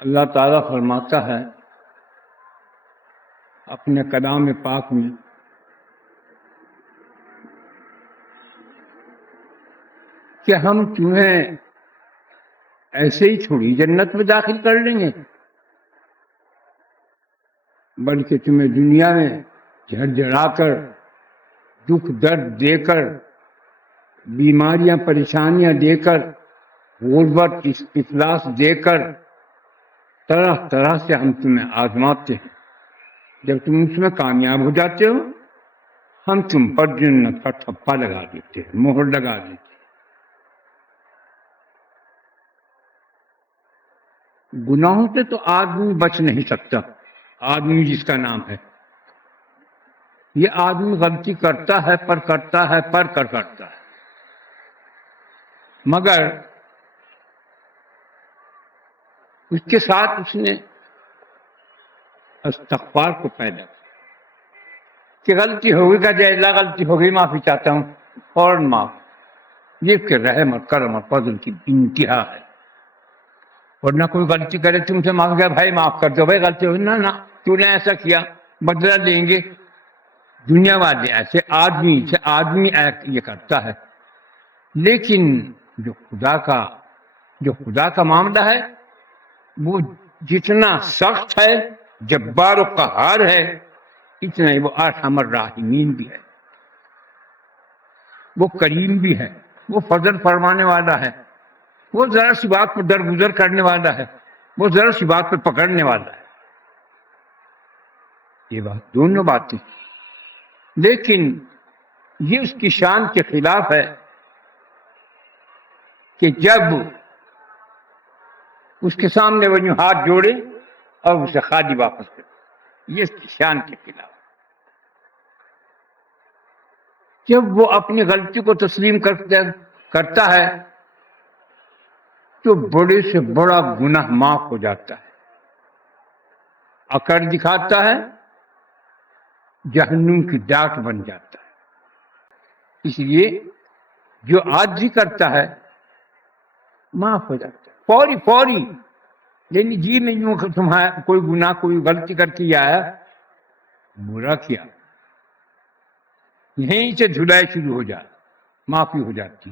اللہ تعالیٰ فرماتا ہے اپنے کلام پاک میں کہ ہم تمہیں ایسے ہی چھوڑی جنت میں داخل کر لیں گے، بلکہ تمہیں دنیا میں جھڑجھڑا کر، دکھ درد دے کر، بیماریاں پریشانیاں دے کر، غربت افلاس دے کر، طرح طرح سے ہم تمہیں آزماتے ہیں۔ جب تم اس میں کامیاب ہو جاتے ہو، ہم تم پر جنت کا ٹھپا لگا دیتے ہیں، مہر لگا دیتے ہیں۔ گناہوں سے تو آدمی بچ نہیں سکتا، آدمی جس کا نام ہے۔ یہ آدمی غلطی کرتا ہے پر کرتا ہے پر کرتا ہے، مگر اس کے ساتھ اس نے استغفار کو پیدا کیا کہ غلطی ہوگی کا جائے اللہ غلطی ہوگی معافی چاہتا ہوں، فوراً معاف۔ یہ کہ رحمت کرم اور فضل کی انتہا ہے۔ ورنہ کوئی غلطی کرے تم سے معاف کیا، بھائی معاف کر دو، بھائی غلطی ہوئی نہ تو نے ایسا کیا، بدلہ لیں گے۔ دنیا والے ایسے، آدمی سے آدمی یہ کرتا ہے، لیکن جو خدا کا معاملہ ہے وہ جتنا سخت ہے، جبار و قہار ہے، اتنا ہی وہ ارحم الراحمین بھی ہے، وہ کریم بھی ہے، وہ فضل فرمانے والا ہے، وہ ذرا سی بات پر درگزر کرنے والا ہے، وہ ذرا سی بات پر پکڑنے والا ہے۔ یہ بات دونوں باتیں، لیکن یہ اس کی شان کے خلاف ہے کہ جب اس کے سامنے وہ ہاتھ جوڑے اور اسے خالی واپس کرے، یہ اس کی شان کے خلاف۔ جب وہ اپنی غلطی کو تسلیم کرتا ہے تو بڑے سے بڑا گناہ معاف ہو جاتا ہے۔ اکڑ دکھاتا ہے، جہنم کی ڈاک بن جاتا ہے۔ اس لیے جو عاجزی کرتا ہے معاف ہو جاتا ہے، فوری یعنی جی میں یوں تمہارا کوئی گناہ کوئی غلطی کر کے آیا، برا کیا، یہیں سے دھلائی شروع ہو جاتی، معافی ہو جاتی۔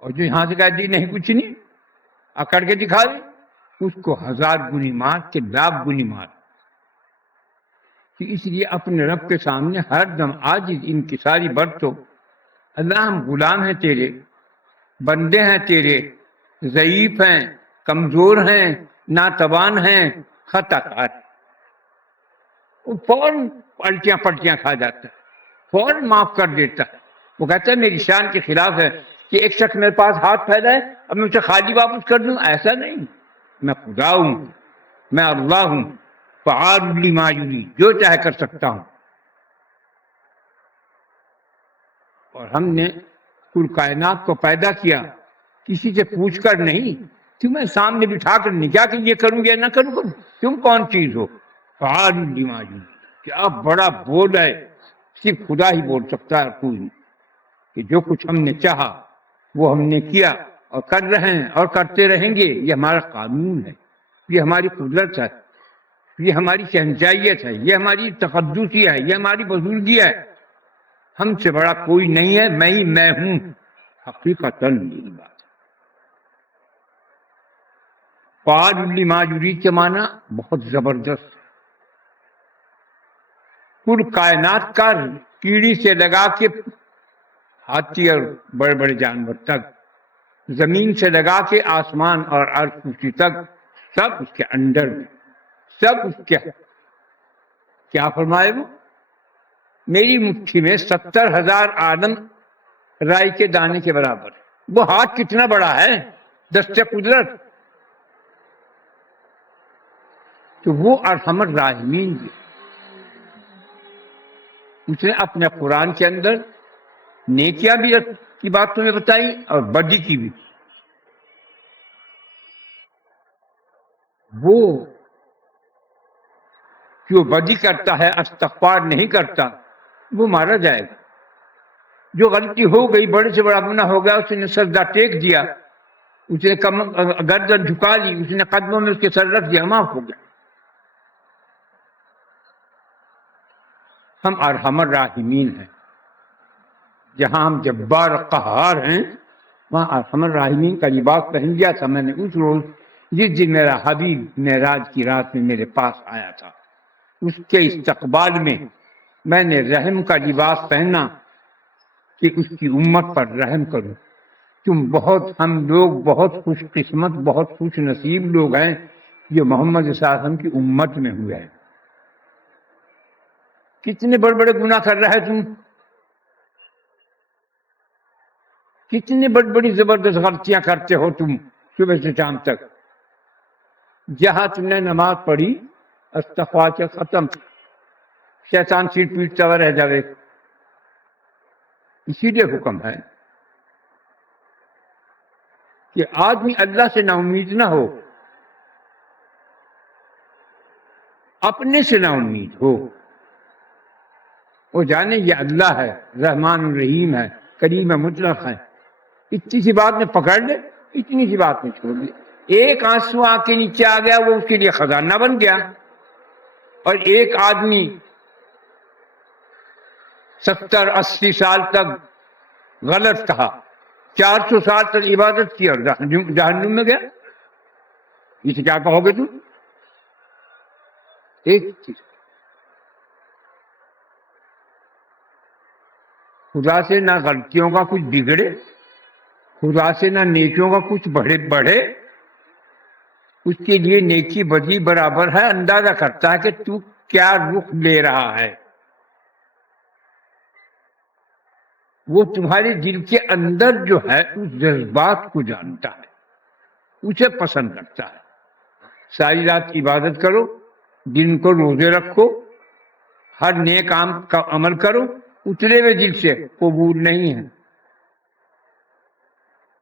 اور جو یہاں سے کہتی نہیں کچھ نہیں، اکڑ کے دکھا دے، اس کو 1000 گنی مار کے لاکھ گنی مار۔ اس لیے اپنے رب کے سامنے ہر دم عاجز انکساری برتو۔ اللہ ہم غلام ہیں تیرے، بندے ہیں تیرے، ضعیف ہیں، کمزور ہیں، ناتوان ہیں، خطا کار۔ وہ فوراً پلٹیاں کھا جاتا ہے، فوراً معاف کر دیتا ہے۔ وہ کہتا ہے میری شان کے خلاف ہے کہ ایک شخص میرے پاس ہاتھ پھیلائے اب میں اسے خالی واپس کر دوں، ایسا نہیں۔ میں خدا ہوں، میں اللہ ہوں، فعال لما یرید، جو چاہے کر سکتا ہوں۔ اور ہم نے کل کائنات کو پیدا کیا کسی سے پوچھ کر نہیں، تمہیں سامنے بٹھا کر نہیں کیا کہ یہ کروں یا نہ کروں، تم کون چیز ہو؟ فعال لما یرید۔ کیا بڑا بول ہے، صرف خدا ہی بول سکتا ہے، کوئی نہیں، کہ جو کچھ ہم نے چاہا وہ ہم نے کیا اور کر رہے ہیں اور کرتے رہیں گے۔ یہ ہمارا قانون ہے، یہ ہماری قدرت ہے، یہ ہماری شہنشاہیت ہے، یہ ہماری تقدسی ہے، یہ ہماری بزرگی ہے۔ ہم سے بڑا کوئی نہیں ہے، میں ہوں، حقیقتاً یہی بات ہے۔ فعال لما یرید کے معنی بہت زبردست ہے۔ پور کائنات کا کیڑی سے لگا کے ہاتھی اور بڑے بڑے جانور تک، زمین سے لگا کے آسمان اور عرش کرسی تک، سب اس کے انڈر میں، سب اس کے۔ کیا فرمائے وہ؟ میری مٹھی میں 70,000 عالم رائی کے دانے کے برابر۔ وہ ہاتھ کتنا بڑا ہے، دست قدرت۔ تو وہ ارحم الراحمین بھی، اس نے اپنے قرآن کے اندر نیکیاں بھی کی بات تمہیں بتائی اور بدی کی بھی۔ وہ جو بدی کرتا ہے، استغفار نہیں کرتا، وہ مارا جائے گا۔ جو غلطی ہو گئی، بڑے سے بڑا گناہ ہو گیا، اس نے سجدہ ٹیک دیا، اس نے گردن جھکا لی، اس نے قدموں میں اس کے سر رکھ دیا، معاف ہو گیا۔ ہم ارحم الراحمین ہیں، جہاں ہم جبار قہار ہیں وہاں ارحم الراحمین کا لباس پہن لیا تھا میں نے اس روز جس دن میرا حبیب معراج کی رات میں میرے پاس آیا تھا۔ اس کے استقبال میں نے رحم کا لباس پہنا کہ اس کی امت پر رحم کروں۔ ہم لوگ بہت خوش قسمت، بہت خوش نصیب لوگ ہیں جو محمد صلی اللہ علیہ وسلم کی امت میں ہوئے ہیں۔ کتنے بڑے بڑے گناہ کر رہے تم، کتنی بڑی بڑی زبردست غلطیاں کرتے ہو تم صبح سے شام تک۔ جہاں تم نے نماز پڑھی استغفار سے ختم، شیطان سیٹ پیٹتا ہوا رہ جاوے۔ اسی لیے حکم ہے کہ آدمی اللہ سے نا امید نہ ہو، اپنے سے نا امید ہو۔ وہ جانے یہ اللہ ہے، رحمان الرحیم ہے، کریم مطلق ہے، اتنی سی بات میں پکڑ لے، اتنی سی بات میں چھوڑ لے۔ ایک آنسو آنکھ کے نیچے آ گیا وہ اس کے لیے خزانہ بن گیا، اور ایک آدمی 70-80 سال تک غلط کہا، 400 سال تک عبادت کی اور جہنم میں گیا، اسے کیا کہو گے تم؟ ایک چیز، خدا سے نہ غلطیوں کا کچھ بگڑے، خدا سے نہ نیکیوں کا کچھ بڑھے، اس کے لیے نیکی بدی برابر ہے۔ اندازہ کرتا ہے کہ تو کیا رخ لے رہا ہے، وہ تمہارے دل کے اندر جو ہے اس جذبات کو جانتا ہے، اسے پسند کرتا ہے۔ ساری رات عبادت کرو، دن کو روزے رکھو، ہر نیک کام کا عمل کرو، اترے ہوئے دل سے قبول نہیں ہے۔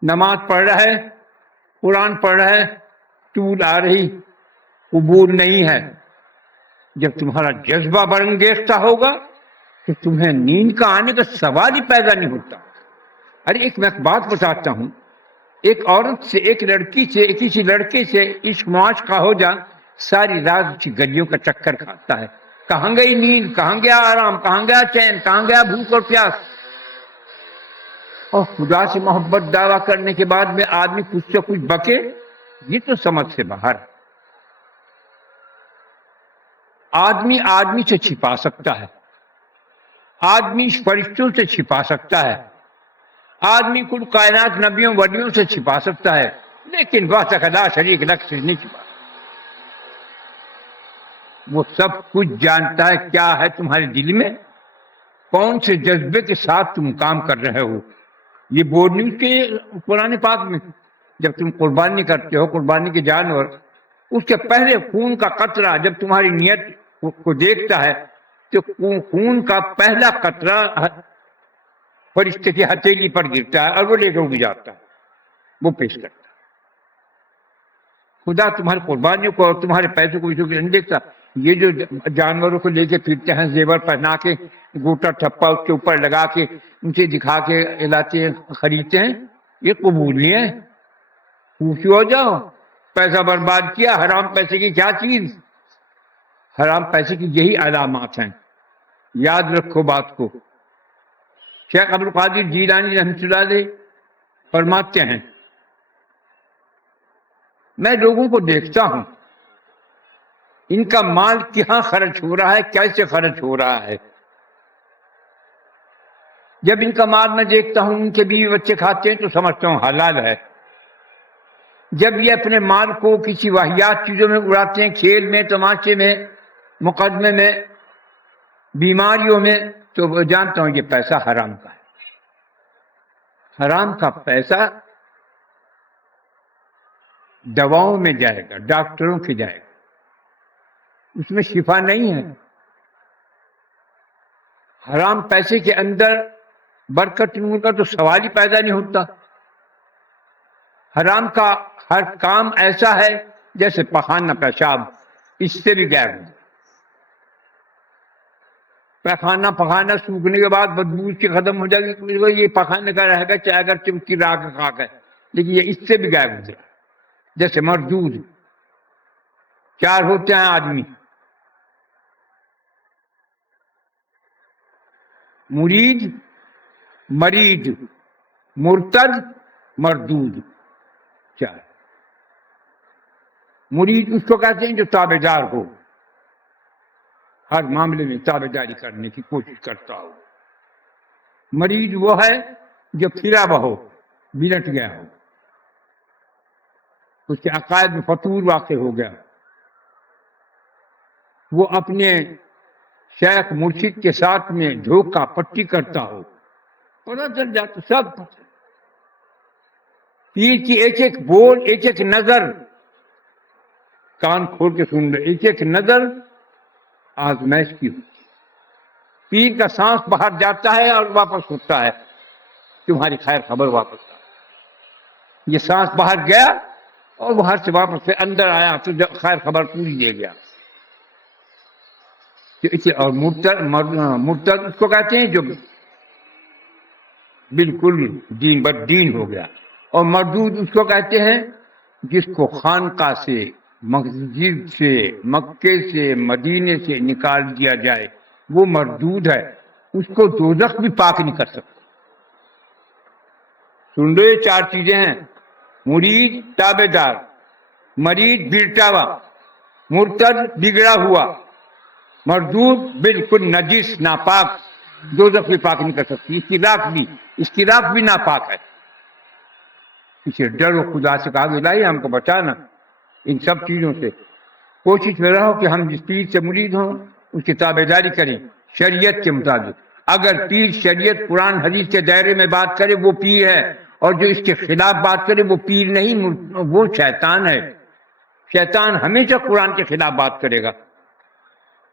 نماز پڑھ رہا ہے، قرآن پڑھ رہا ہے، طول آ رہی، قبول نہیں ہے۔ جب تمہارا جذبہ برانگیختہ ہوگا تو تمہیں نیند کا آنے کا سوال ہی پیدا نہیں ہوتا۔ ارے ایک میں بات بتاتا ہوں، ایک عورت سے، ایک لڑکی سے، کسی لڑکے سے عشق معاش کا ہو جا، ساری رات اسی گلیوں کا چکر کھاتا ہے، کہاں گئی نیند، کہاں گیا آرام، کہاں گیا چین، کہاں گیا بھوک اور پیاس۔ اور خدا سے محبت دعویٰ کرنے کے بعد میں آدمی کچھ سے کچھ بکے، یہ تو سمجھ سے باہر ہے۔ آدمی سے چھپا سکتا ہے، آدمی فرشتوں سے چھپا سکتا ہے، آدمی کل کائنات نبیوں ولیوں سے چھپا سکتا ہے، لیکن وحدہ لا شریک لہ سے نہیں چھپا۔ وہ سب کچھ جانتا ہے کیا ہے تمہارے دل میں، کون سے جذبے کے ساتھ تم کام کر رہے ہو۔ یہ بورڈ نیوز کے قرآن پاک میں جب تم قربانی کرتے ہو، قربانی کے جانور، اس کے پہلے خون کا قطرہ جب تمہاری نیت کو دیکھتا ہے تو خون کا پہلا قطرہ فرشتے کی ہتھیلی پر گرتا ہے اور وہ لے کے اڑ جاتا ہے، وہ پیش کرتا ہے۔ خدا تمہاری قربانیوں کو اور تمہارے پیسوں کو اسے نہیں دیکھتا۔ یہ جو جانوروں کو لے کے پھرتے ہیں، زیور پہنا کے، گوٹا ٹھپا اس کے اوپر لگا کے، اسے دکھا کے لاتے ہیں، خریدتے ہیں، یہ قبول نہیں ہے۔ خوشی ہو جاؤ، پیسہ برباد کیا، حرام پیسے کی کیا چیز، حرام پیسے کی یہی علامات ہیں، یاد رکھو بات کو۔ شیخ عبدالقادر جیلانی رحمۃ اللہ علیہ فرماتے ہیں، میں لوگوں کو دیکھتا ہوں ان کا مال کہاں خرچ ہو رہا ہے، کیسے خرچ ہو رہا ہے۔ جب ان کا مال میں دیکھتا ہوں ان کے بیوی بچے کھاتے ہیں تو سمجھتا ہوں حلال ہے۔ جب یہ اپنے مال کو کسی واہیات چیزوں میں اڑاتے ہیں، کھیل میں، تماشے میں، مقدمے میں، بیماریوں میں، تو وہ جانتا ہوں یہ پیسہ حرام کا ہے۔ حرام کا پیسہ دواؤں میں جائے گا، ڈاکٹروں کے جائے گا، اس میں شفا نہیں ہے۔ حرام پیسے کے اندر برکت نور کا تو سوال ہی پیدا نہیں ہوتا۔ حرام کا ہر کام ایسا ہے جیسے پخانہ پیشاب، اس سے بھی غیر ہے۔ پخانہ سوکھنے کے بعد بدبو اس کی ختم ہو جائے گی، یہ پخانے کا رہے گا چاہے اگر چمکی راکھ خاک ہے، لیکن یہ اس سے بھی غائب گزرا. جیسے مردود 4 ہوتے ہیں آدمی، مرید، مرید، مرتد، مردود. 4. مرید اس کو کہتے ہیں جو تابع دار ہو، ہر معاملے میں تابع داری کرنے کی کوشش کرتا ہو. مرید وہ ہے جو پھرا ہوا ہو، بلٹ گیا ہو، اس کے عقائد میں فطور واقع ہو گیا، وہ اپنے شیخ مرشد کے ساتھ میں دھوکہ پٹی کرتا ہو، پتہ چل جاتا سب پتہ. پیر کی ایک ایک بول، ایک ایک نظر، کان کھول کے سن لو، ایک ایک نظر آزمائش کی ہوتی. پیر کا سانس باہر جاتا ہے اور واپس ہوتا ہے، تمہاری خیر خبر واپس آ. یہ سانس باہر گیا اور باہر سے واپس سے اندر آیا تو خیر خبر پوری دے گیا. اور مرتد اس کو کہتے ہیں جو بالکل دین بد دین ہو گیا. اور مردود اس کو کہتے ہیں جس کو خانقاہ سے، مسجد سے، مکے سے، مدینے سے نکال دیا جائے، وہ مردود ہے. اس کو دوزخ بھی پاک نہیں کر سکتا. سن لو، یہ 4 چیزیں ہیں: مرید تابع دار، مرید بگڑا ہوا، مرتد بگڑا ہوا، مردود بالکل نجس ناپاک، دوزخ بھی پاک نہیں کر سکتی. اس کی راکھ بھی ناپاک ہے. اسے ڈرو خدا سے، کہا الہی ہم کو بچانا ان سب چیزوں سے. کوشش میں رہو کہ ہم جس پیر سے مرید ہوں اس کی تابع داری کریں شریعت کے مطابق. اگر پیر شریعت قرآن حدیث کے دائرے میں بات کرے وہ پیر ہے، اور جو اس کے خلاف بات کرے وہ پیر نہیں، وہ شیطان ہے. شیطان ہمیشہ قرآن کے خلاف بات کرے گا.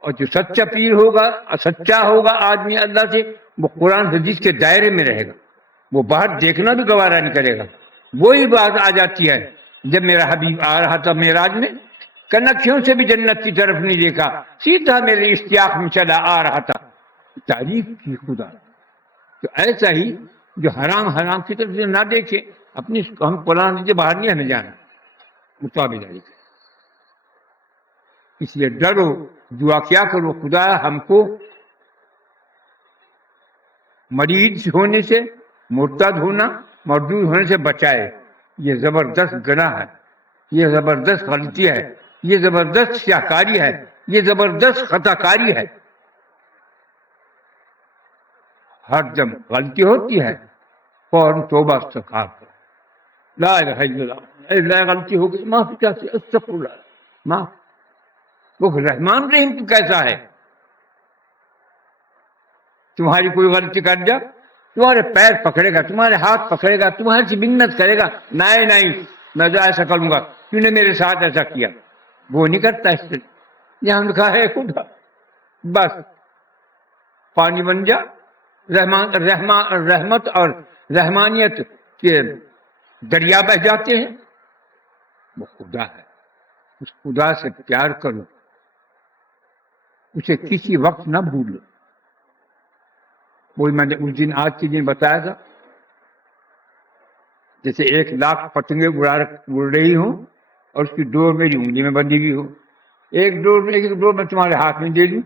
اور جو سچا پیر ہوگا، سچا ہوگا آدمی اللہ سے، وہ قرآن حدیث کے دائرے میں رہے گا، وہ باہر دیکھنا بھی گوارا نہیں کرے گا. وہی بات آ جاتی ہے جب میرا حبیب آ رہا تھا معراج میں، کنکھیوں سے بھی جنت کی طرف نہیں دیکھا، سیدھا میرے اشتیاق میں چلا آ رہا تھا. تعریف کی خدا. تو ایسا ہی جو حرام کی طرف سے نہ دیکھے، اپنی ہم قرآن سے باہر نہیں ہمیں جانا، مطابق داری کرے. اس لیے ڈرو، دعا کیا کرو خدا ہم کو مرید ہونے سے، مرتد ہونا، مردود ہونے سے بچائے. یہ زبردست گناہ ہے، یہ زبردست غلطی ہے، یہ زبردست سیاکاری ہے، یہ زبردست خطا کاری ہے. ہر جب غلطی ہوتی ہے فوراً توبہ استغفار کرو، لا الہ الا اللہ، غلطی ہو گئی معافی چاہتے، استغفر اللہ، معاف. وہ رحمان رحیم تو کیسا ہے؟ تمہاری کوئی غلطی کر جا، تمہارے پیر پکڑے گا، تمہارے ہاتھ پکڑے گا، تمہارے سے منت کرے گا، نہیں میں تو ایسا کروں گا، تو نے میرے ساتھ ایسا کیا. وہ نہیں کرتا. اس سے یہاں لکھا ہے خدا، بس پانی بن جا. رحمت اور رحمانیت کے دریا بہ جاتے ہیں. وہ خدا ہے، اس خدا سے پیار کرو، اسے کسی وقت نہ بھولو. وہی میں نے اس دن آج کے دن بتایا تھا، جیسے 1,00,000 پتنگیں اڑ رہی ہوں اور اس کی ڈور میری انگلی میں بندھی ہوئی ہو. ایک ڈور میں تمہارے ہاتھ میں دے دوں،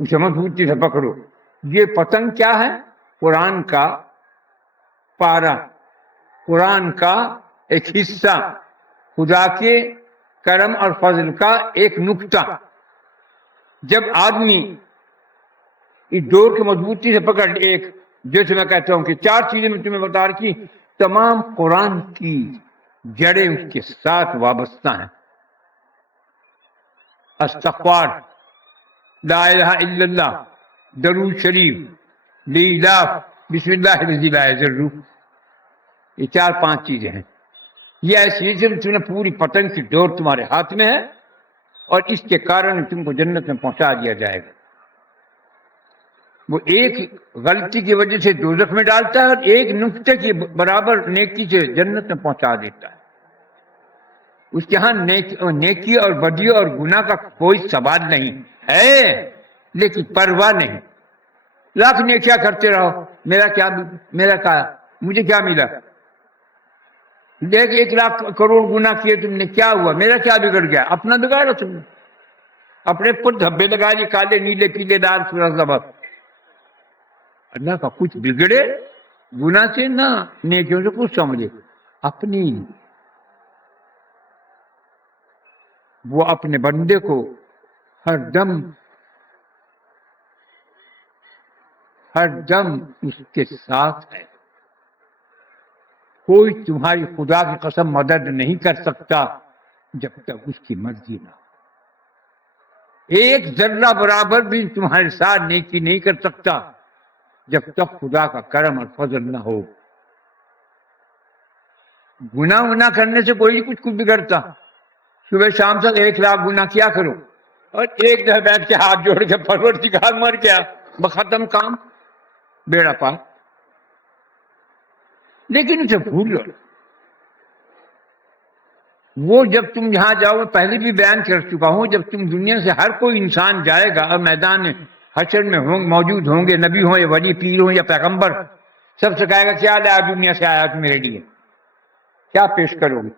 اسے مضبوطی سے پکڑو. یہ پتنگ کیا ہے؟ قرآن کا پارا، قرآن کا ایک حصہ، خدا کے کرم اور فضل کا ایک نقطہ. جب آدمی اس ڈور کی مضبوطی سے پکڑ، ایک جیسے میں کہتا ہوں کہ 4 چیزیں میں تمہیں بتا رکھی، تمام قرآن کی جڑیں اس کے ساتھ وابستہ ہیں. استغفار، لا الہ الا اللہ، درود شریف، لیلاف، بسم اللہ الذی لا یضر. یہ 4-5 چیزیں ہیں. یہ ایسی تم نے پوری پتنگ کی ڈور تمہارے ہاتھ میں ہے، اور اس کے کارن تم کو جنت میں پہنچا دیا جائے گا. وہ ایک غلطی کی وجہ سے دوزخ میں ڈالتا ہے، اور ایک نقطے کی برابر نیکی سے جنت میں پہنچا دیتا ہے. اس کے ہاں نیکی اور بدی اور گناہ کا کوئی سوال نہیں ہے، لیکن پرواہ نہیں. 1,00,000 نیکیاں کرتے رہو، مجھے کیا ملا؟ دیکھ 1,00,000 کروڑ گناہ کیے تم نے، کیا ہوا؟ میرا کیا بگڑ گیا؟ اپنا بگاڑا تم نے، اپنے پر دھبے لگا لیے، کالے نیلے پیلے دار سورج زبر۔ اللہ کا کچھ بگڑے گناہ سے نہ، نیکیوں سے کچھ سمجھے اپنی۔ وہ اپنے بندے کو ہر دم اس کے ساتھ ہے۔ کوئی تمہاری خدا کی قسم مدد نہیں کر سکتا جب تک اس کی مرضی نہ ہو۔ ایک ذرہ برابر بھی تمہارے ساتھ نیکی نہیں کر سکتا جب تک خدا کا کرم اور فضل نہ ہو۔ گناہ کرنے سے کوئی کچھ بگڑتا۔ صبح شام تک 1,00,000 گناہ کیا کرو، اور ایک دفعہ بیٹھ کے ہاتھ جوڑ کے پروردگار مر گیا، ختم کام، بیڑا پار۔ لیکن اسے بھول لو، وہ جب تم یہاں جاؤ، پہلے بھی بیان کر چکا ہوں، جب تم دنیا سے ہر کوئی انسان جائے گا اور میدان حشر میں موجود ہوں گے، نبی ہوں یا ولی پیر ہوں یا پیغمبر، سب سے کہے گا کیا لایا دنیا سے آیا تو میرے لیے، کیا پیش کرو گے؟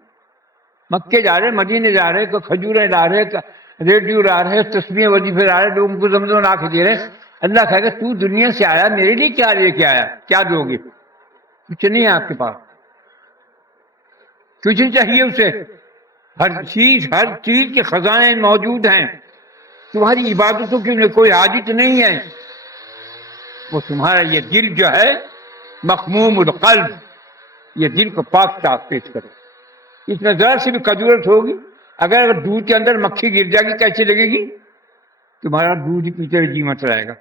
مکے جا رہے، مدینے جا رہے، کھجوریں لا رہے، ریڈیو لا رہے، تسبیح وظیفے لا رہے، لوگوں کو زمزم لا کے دے رہے۔ اللہ کہے گا تو دنیا سے آیا میرے لیے کیا لے کے آیا؟ کیا دو گے؟ کچھ نہیں ہے آپ کے پاس، کچھ نہیں چاہیے اسے۔ ہر چیز کے خزانے موجود ہیں، تمہاری عبادتوں کی کوئی حاجت نہیں ہے۔ وہ تمہارا یہ دل جو ہے مخموم القلب، یہ دل کو پاک صاف پیش کرو۔ اس میں ذرا سی بھی کدورت ہوگی، اگر دودھ کے اندر مکھی گر جائے گی کیسے لگے گی؟ تمہارا دودھ ہی پیتے ہوئے جی مت رہے گا۔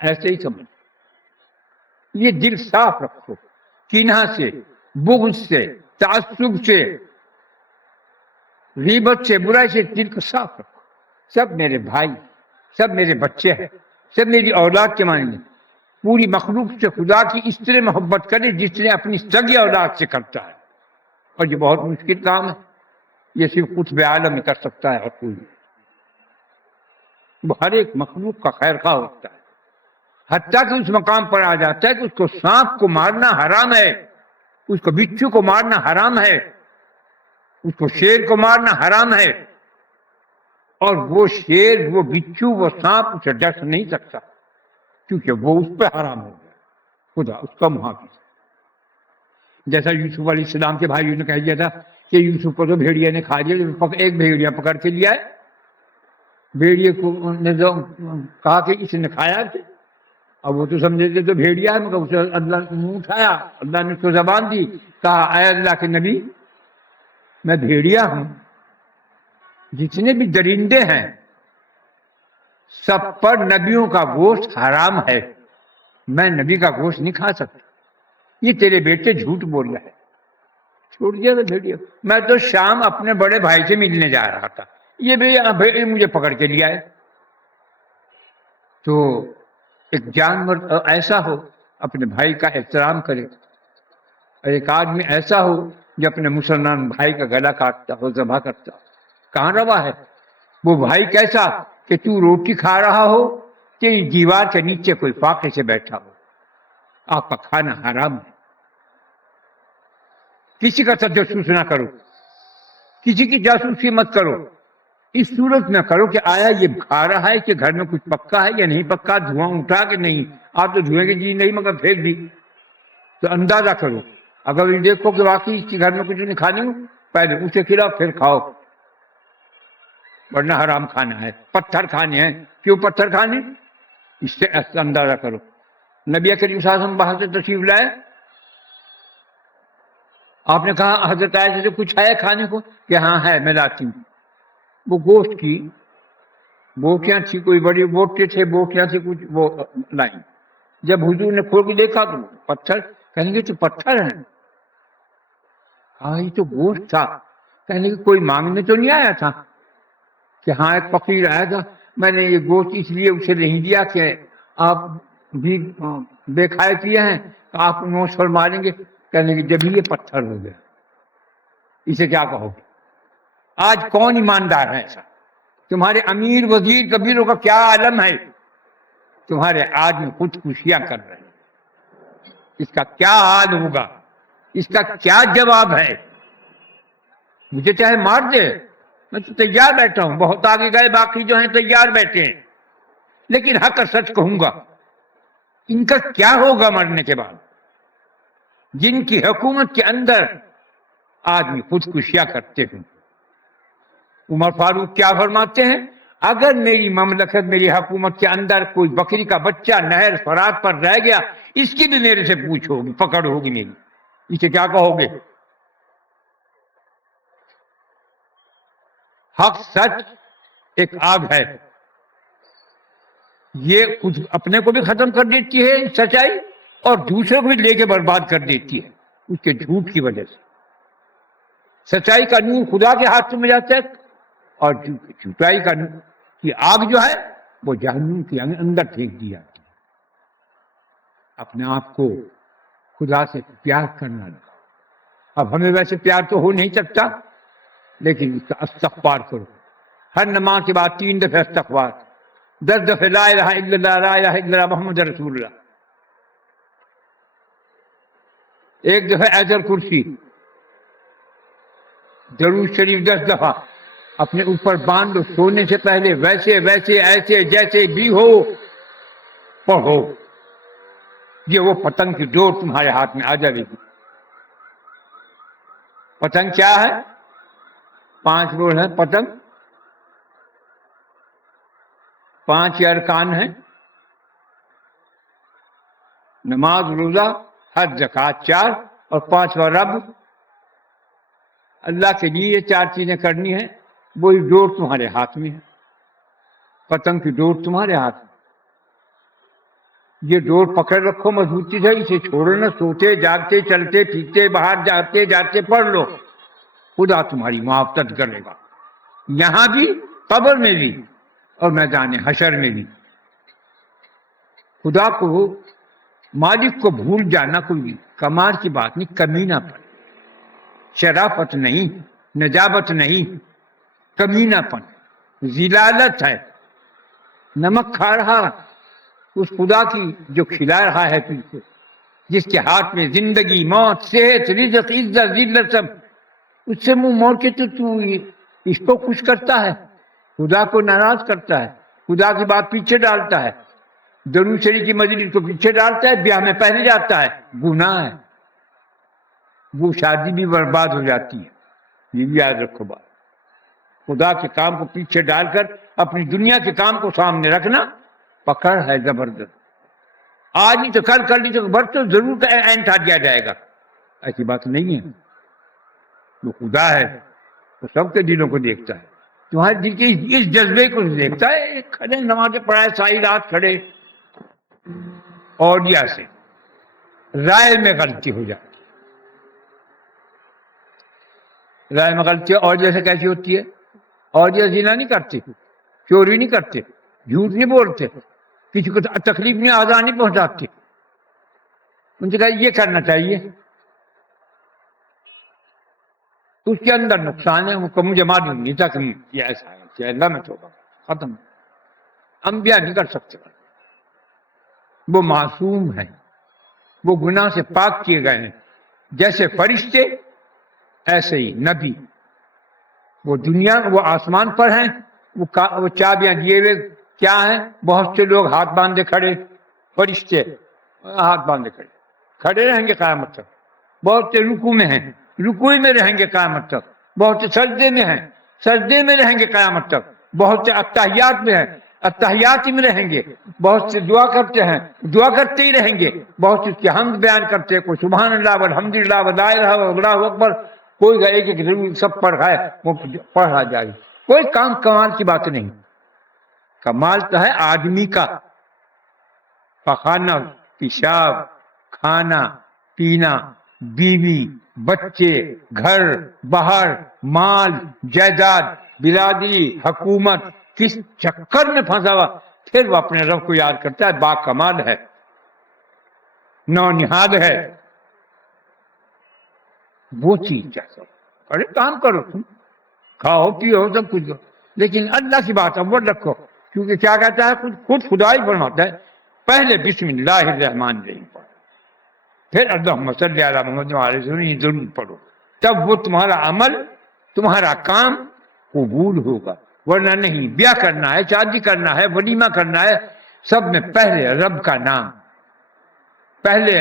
ایسے ہی سمجھ، یہ دل صاف رکھو، کینہ سے، بغض سے، تعصب سے، غیبت سے، برائی سے دل کو صاف رکھو۔ سب میرے بھائی، سب میرے بچے ہیں، سب میری اولاد کے مانیں گے۔ پوری مخلوق سے خدا کی اس طرح محبت کرے جس طرح اپنی سگی اولاد سے کرتا ہے، اور یہ بہت مشکل کام ہے، یہ صرف قطب عالم میں کر سکتا ہے، اور کوئی نہیں۔ وہ ہر ایک مخلوق کا خیر خواہ ہوتا ہے، حتیٰ کہ اس مقام پر آ جاتا ہے کہ اس کو سانپ کو مارنا حرام ہے، اس کو بچھو کو مارنا حرام ہے، اس کو شیر کو مارنا حرام ہے، اور وہ شیر، وہ بچھو، وہ سانپ اسے ڈس نہیں سکتا، کیونکہ وہ اس پہ حرام ہو گیا، خدا اس کا محافظ۔ جیسا یوسف علیہ السلام کے بھائیوں نے کہہ دیا تھا کہ یوسف کو تو بھیڑیا نے کھا لیا، ایک بھیڑیا پکڑ کے لیا ہے، بھیڑیے کو نے کہا کہ اس نے کھایا تھے، اب وہ تو سمجھے تھے تو بھیڑیا ہے، مگر اسے اللہ نے منہ اٹھایا، اللہ نے اس کو زبان دی، کہا اے اللہ کے نبی میں بھیڑیا ہوں، جتنے بھی درندے ہیں سب پر نبیوں کا گوشت حرام ہے، میں نبی کا گوشت نہیں کھا سکتا، یہ تیرے بیٹے جھوٹ بول رہے ہیں۔ چھوڑ دیا تھا بھیڑیا، میں تو شام اپنے بڑے بھائی سے ملنے جا رہا تھا، یہ بھی مجھے پکڑ کے لیا ہے۔ تو ایک جانور ایسا ہو اپنے بھائی کا احترام کرے، اور ایک آدمی ایسا ہو جو اپنے مسلمان بھائی کا گلا کاٹتا ہو، ذبح کرتا ہو، کہاں روا ہے؟ وہ بھائی کیسا کہ تو روٹی کھا رہا ہو، تیری دیوار کے نیچے کوئی فاقے سے بیٹھا ہو، آپ کا کھانا حرام ہے۔ کسی کا تجسس نہ کرو، کسی کی جاسوسی مت کرو، اس صورت میں کرو کہ آیا یہ کھا رہا ہے کہ گھر میں کچھ پکا ہے یا نہیں پکا، دھواں اٹھا کہ نہیں، آپ تو دھوئیں گے جی نہیں مگر پھینک دی، تو اندازہ کرو، اگر یہ دیکھو کہ واقعی اس کے گھر میں کچھ نہیں کھانی ہو، پہلے اسے کھلاؤ پھر کھاؤ، ورنہ حرام کھانا ہے۔ پتھر کھانے ہیں، کیوں پتھر کھانے؟ اس سے اندازہ کرو۔ نبی کریم صلی اللہ علیہ وسلم باہر سے تشریف لائے، آپ نے کہا حضرت عائشہ سے کچھ ہے کھانے کو؟ کہ ہاں ہے، میں لاتی ہوں۔ وہ گوشت کی بوٹیاں تھی، کوئی بڑی بوٹے تھے، بوٹیاں تھی کچھ، وہ لائیں۔ جب حضور نے کھول کے دیکھا تو پتھر، کہیں گے تو پتھر ہیں، ہاں یہ تو گوشت تھا، کہنے کہ کوئی مانگنے تو نہیں آیا تھا؟ کہ ہاں ایک فقیر آیا تھا، میں نے یہ گوشت اس لیے اسے نہیں دیا کہ آپ بھی بے کھائے کیے ہیں، آپ نوش فرما لیں گے، کہنے کہ جب یہ پتھر ہو گیا اسے کیا کہو گے؟ آج کون ایماندار ہے ایسا؟ تمہارے امیر وزیر کبیروں کا کیا عالم ہے؟ تمہارے آدمی خودکشیاں کر رہے ہیں، اس کا کیا حال ہوگا؟ اس کا کیا جواب ہے؟ مجھے چاہے مار دے، میں تو تیار بیٹھا ہوں، بہت آگے گئے، باقی جو ہیں تیار بیٹھے ہیں، لیکن حق اور سچ کہوں گا۔ ان کا کیا ہوگا مرنے کے بعد؟ جن کی حکومت کے اندر آدمی خودکشیاں کرتے ہیں۔ عمر فاروق کیا فرماتے ہیں؟ اگر میری مملکت، میری حکومت کے اندر کوئی بکری کا بچہ نہر فرات پر رہ گیا، اس کی بھی میرے سے پوچھ ہوگی، پکڑ ہوگی میری، اسے کیا کہو گے؟ حق سچ ایک آگ ہے، یہ خود اپنے کو بھی ختم کر دیتی ہے سچائی، اور دوسروں کو بھی لے کے برباد کر دیتی ہے اس کے جھوٹ کی وجہ سے۔ سچائی کا نور خدا کے ہاتھ میں جاتا ہے، اور جھوٹائی کی آگ جو ہے وہ جہنم کے اندر پھینک دی جاتی ہے۔ اپنے آپ کو خدا سے پیار کرنا لگا۔ اب ہمیں ویسے پیار تو ہو نہیں سکتا، لیکن اس کا استغفار کرو، ہر نماز کے بعد 3 دفعہ استغفار، 10 دفعہ لا الہ الا اللہ، لا الہ الا اللہ محمد رسول اللہ، 1 دفعہ آیت الکرسی، درود شریف 10 دفعہ اپنے اوپر باندھ لو، سونے سے پہلے ویسے ویسے ایسے جیسے بھی ہو پڑھو، یہ وہ پتنگ کی ڈور تمہارے ہاتھ میں آ جائے گی۔ پتنگ کیا ہے؟ 5 ڈور ہے پتنگ، 5 ارکان ہیں، نماز، روزہ، حج، زکوٰۃ 4، اور 5واں رب۔ اللہ کے لیے یہ 4 چیزیں کرنی ہیں، وہی ڈور تمہارے ہاتھ میں ہے، پتنگ کی ڈور تمہارے ہاتھ میں، یہ ڈور پکڑ رکھو مضبوطی سے، اسے چھوڑو نہ، سوتے جاگتے چلتے پھرتے باہر جاتے جاتے پڑھ لو، خدا تمہاری محافظت کرے گا، یہاں بھی، قبر میں بھی، اور میدان حشر میں بھی۔ خدا کو، مالک کو بھول جانا کوئی کمال کی بات نہیں، کمینہ پن، شرافت نہیں، نجابت نہیں، کمینہ پن، ذلالت ہے۔ نمک کھا رہا اس خدا کی جو کھلا رہا ہے تجھ، جس کے ہاتھ میں زندگی، موت، صحت، رزق، عزت، ذلت سب، اس سے منہ موڑ کے تو اس کو خوش کرتا ہے، خدا کو ناراض کرتا ہے، خدا کی بات پیچھے ڈالتا ہے، درود شریف کی مجلس کو پیچھے ڈالتا ہے، بیاہ میں پہلے جاتا ہے، گناہ ہے، وہ شادی بھی برباد ہو جاتی ہے، یہ بھی یاد رکھو بات۔ خدا کے کام کو پیچھے ڈال کر اپنی دنیا کے کام کو سامنے رکھنا پکڑ ہے زبردست، آج نہیں تو کل، کل نہیں تو برس تو ضرور عین اٹھا دیا جائے گا، ایسی بات نہیں ہے۔ وہ خدا ہے، وہ سب کے دلوں کو دیکھتا ہے، تمہارے دل کے اس جذبے کو دیکھتا ہے۔ کھڑے نمازیں پڑھائے ساری رات کھڑے، اور یا سے رائے میں غلطی ہو جاتی، رائے میں غلطی، اور جیسے کیسی ہوتی ہے؟ اور جیسے زنا نہیں کرتے، چوری نہیں کرتے، جھوٹ نہیں بولتے، کسی کو تکلیف نہیں، آزار نہیں پہنچاتے، ان سے کہا یہ کرنا چاہیے، تو اس کے اندر نقصان ہے، وہ مجھے معلوم نہیں تھا کہ یہ ایسا ہے، کہ اللہ میں توبہ ختم۔ انبیاء نہیں کر سکتے، وہ معصوم ہیں، وہ گناہ سے پاک کیے گئے ہیں، جیسے فرشتے ایسے ہی نبی، وہ دنیا، وہ آسمان پر ہیں، وہ چابیاں دیے ہوئے کیا ہیں؟ بہت سے لوگ ہاتھ باندھے کھڑے، فرشتے ہاتھ باندھے کھڑے، کھڑے رہیں گے قیامت تک، بہت سے رکوع میں ہیں، رکوع میں رہیں گے قیامت تک، بہت سے سجدے میں ہیں، سجدے میں رہیں گے قیامت تک، بہت سے اتحیات میں ہیں، اتحیات میں رہیں گے، بہت سے دعا کرتے ہیں، دعا کرتے ہی رہیں گے، بہت سے اس کی حمد بیان کرتے ہیں، کوئی سبحان اللہ والحمدللہ ولا الہ الا اللہ اکبر، کوئی ایک ایک ضرور سب پڑھ رہا ہے، وہ پڑھا جائے، کوئی کام کمال کی بات نہیں، کمال تو ہے آدمی کا، پخانا، پیشاب، کھانا پینا، بیوی، بچے، گھر، باہر، مال، جائیداد، برادری، حکومت، کس چکر میں پھنسا ہوا، پھر وہ اپنے رب کو یاد کرتا ہے، با کمال ہے، نو نہاد ہے، وہ چیز چاہتا ہوں۔ ارے کام کرو، تم کھاؤ پیو سب کچھ، لیکن اللہ کی بات اول رکھو، کیونکہ کیا کہتا ہے، خود خدا ہی فرماتا ہے، پہلے بسم اللہ الرحمن الرحیم پڑھو، پھر اللہم صلی علی محمد وعلی وسلم ضرور پڑھو، تب وہ تمہارا عمل تمہارا کام قبول ہوگا، ورنہ نہیں۔ بیاہ کرنا ہے، شادی کرنا ہے، ولیمہ کرنا ہے، سب میں پہلے رب کا نام، پہلے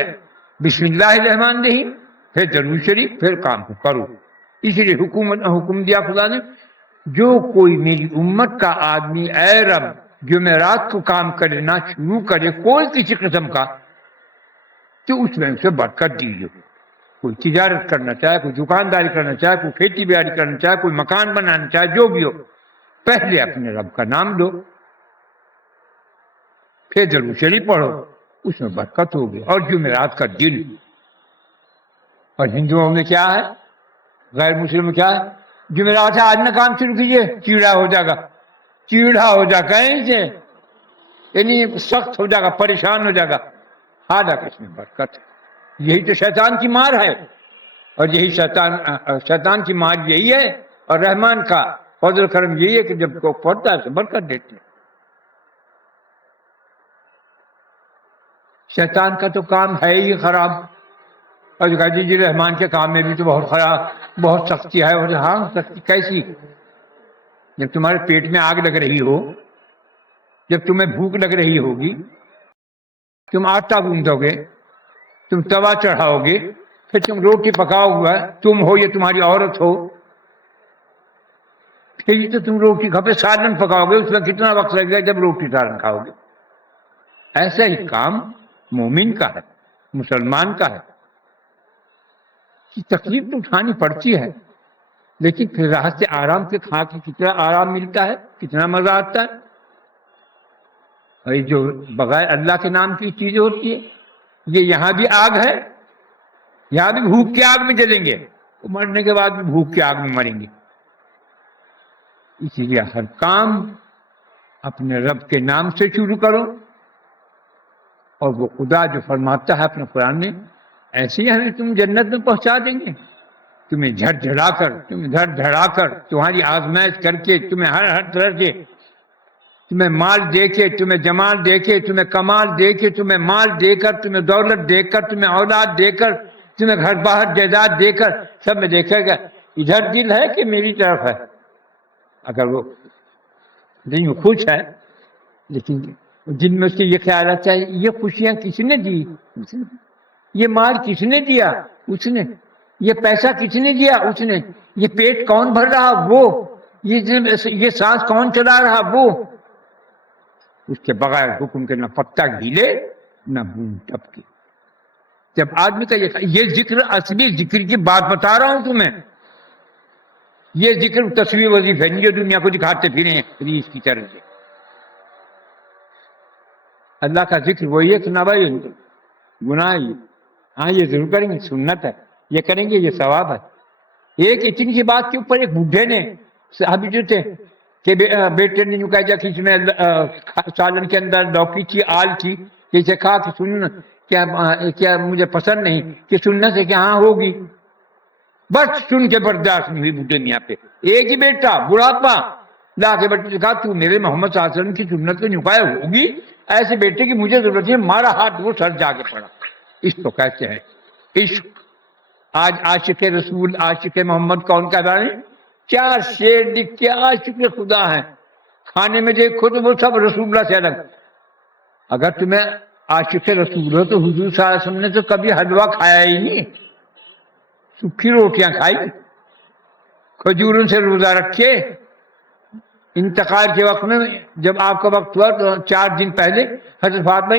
بسم اللہ الرحمن الرحیم، پھر درود شریف، پھر کام کرو۔ اس لیے حکم دیا خدا نے، جو کوئی میری امت کا آدمی اے رب جمعرات کو کام کرنا شروع کرے کوئی کسی قسم کا، تو اس میں اسے برکت دیجیے۔ کوئی تجارت کرنا چاہے، کوئی دکانداری کرنا چاہے، کوئی کھیتی باڑی کرنا چاہے، کوئی مکان بنانا چاہے، جو بھی ہو، پہلے اپنے رب کا نام لو، پھر درود شریف پڑھو، اس میں برکت ہوگی۔ اور جمعرات کا دن، اور ہندوؤں میں کیا ہے، غیر مسلم میں کیا ہے، جمعرات ہے آج نہ کام شروع کیجیے، چیڑا ہو جائے گا، چیڑا ہو جائے گا، کہیں سے یعنی سخت ہو جائے گا، پریشان ہو جائے گا۔ حالانکہ اس میں برکت ہے۔ یہی تو شیطان کی مار ہے، اور یہی شیطان کی مار یہی ہے، اور رحمان کا فضل و کرم یہی ہے کہ جب کو پڑھتا ہے تو برکت دیتے ہیں۔ شیطان کا تو کام ہے ہی خراب، اور جو کہا جی رحمان کے کام میں بھی تو بہت خراب، بہت سختی ہے۔ اور ہاں سختی کیسی؟ جب تمہارے پیٹ میں آگ لگ رہی ہو، جب تمہیں بھوک لگ رہی ہوگی، تم آٹا گوندھو گے، تم توا چڑھاؤ گے، پھر تم روٹی پکاؤ گے، تم ہو یا تمہاری عورت ہو، پھر تو تم روٹی کھاؤ، سالن پکاؤ گے، اس میں کتنا وقت لگے گا جب روٹی سالن کھاؤ گے۔ ایسا ہی کام مومن کا ہے، مسلمان کا ہے۔ تکلیف تو اٹھانی پڑتی ہے، لیکن پھر راحت سے آرام سے کھا کے کتنا آرام ملتا ہے، کتنا مزہ آتا ہے۔ اور یہ جو بغیر اللہ کے نام کی چیزیں ہوتی ہے، یہ یہاں بھی آگ ہے، یہاں بھی بھوک کی آگ میں جلیں گے، مرنے کے بعد بھی بھوک کی آگ میں مریں گے۔ اسی لیے ہر کام اپنے رب کے نام سے شروع کرو، اور وہ خدا جو فرماتا ہے اپنے قرآن میں، ایسے ہی ہمیں تم جنت میں پہنچا دیں گے، تمہیں جھڑا کر، تمہیں دھڑا کر، تمہاری آزمائش کر کے، تمہیں ہر طرح سے، تمہیں مال دے کے، تمہیں جمال دے کے، تمہیں کمال دے کے، تمہیں مال دے کر، تمہیں دولت دے کر، تمہیں اولاد دے کر، تمہیں گھر باہر جائیداد دے کر، سب میں دیکھے گا ادھر دل ہے کہ میری طرف ہے۔ اگر وہ دل خوش ہے، لیکن دل میں اس کے یہ خیال آتا ہے یہ خوشیاں کس نے دی؟ یہ مال کس نے دیا؟ اس نے۔ یہ پیسہ کس نے دیا؟ اس نے۔ یہ پیٹ کون بھر رہا؟ وہ۔ یہ سانس کون چلا رہا؟ وہ۔ اس کے بغیر حکم کے نہ پتہ ہلے نہ بوند ٹپکے۔ جب آدمی کا یہ ذکر، اصلی ذکر کی بات بتا رہا ہوں تمہیں، یہ ذکر تصویر وظیفہ نہیں جو دنیا کو دکھاتے پھرے ہیں ریس کی طرح سے۔ اللہ کا ذکر وہی ہے کہ نہ بھائی گناہ ہی، ہاں یہ ضرور کریں گے، سنت ہے، یہ کریں گے، یہ ثواب ہے۔ ایک اتنی سی بات کے اوپر ایک بڈھے نے، صحابی جو تھے، کہ بیٹے نے یوں کہا جا کہ اس میں سالن کے اندر لوکی کی آل کی، جیسے کہا کہ سن کیا مجھے پسند نہیں، کہ سننے سے کہ ہاں ہوگی، بس سن کے برداشت نہیں ہوئی بڈھے میاں پہ۔ ایک ہی بیٹا بڑھاپا، لا کے بیٹے سے کہا تو میرے محمد صلی اللہ علیہ وسلم کی سنت کو نکایا ہوگی، ایسے بیٹے کی مجھے ضرورت ہے، مارا ہاتھ، وہ سر جا کے پڑا۔ عشق تو کہتے ہیں عشق۔ آج عاشق رسول، عاشق محمد کون کہہ رہا ہے؟ 4 شعر لکھ کے عاشق خدا ہیں، کھانے میں دیکھو تو وہ سب رسول اللہ سے الگ۔ اگر تمہیں عاشق رسول ہو تو حضور صلی اللہ علیہ وسلم نے تو کبھی حلوہ کھایا ہی نہیں، سوکھی روٹیاں کھائی، کھجوروں سے روزہ رکھے۔ انتقال کے وقت میں جب آپ کا وقت ہوا تو 4 دن پہلے حضرت فاطمہ